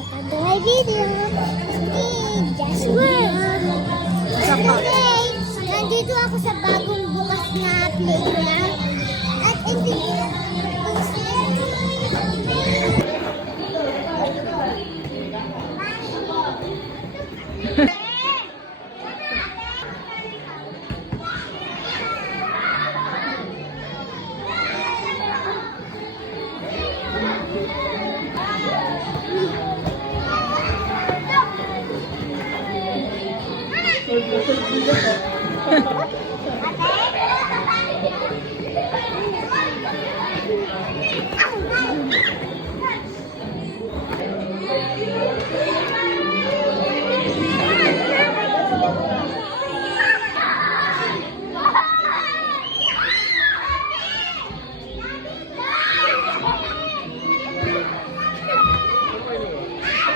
welcome to my video. It's Joshua. Today, nandito ako sa bagong bukas na playground. At ito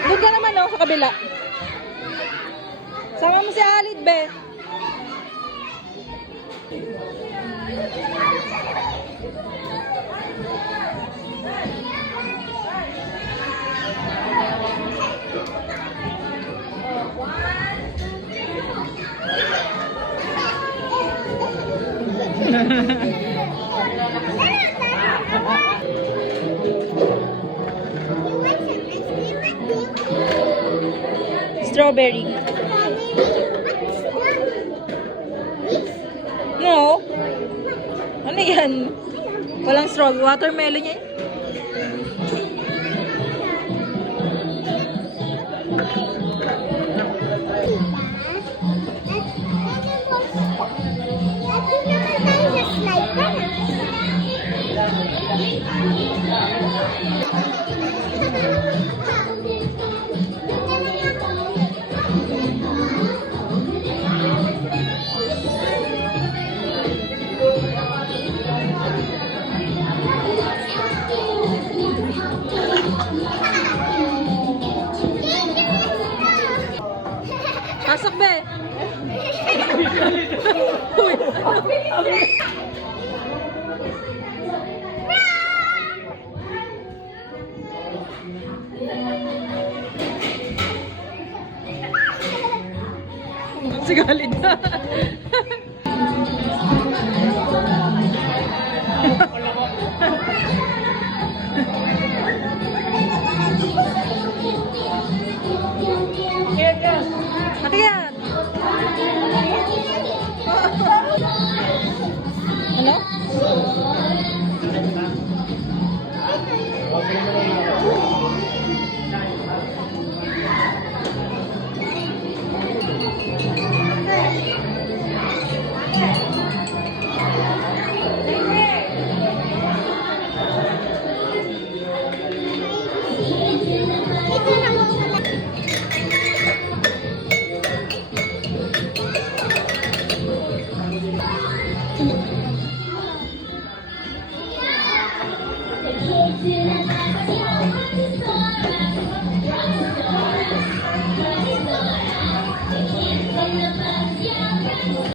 doon ka naman sa kabila. Sama mo si Alid, be. Strawberry. No. Ano yan? Walang strawberry. Watermelon yan. Pasok, be. Sigalid na. Ate yan.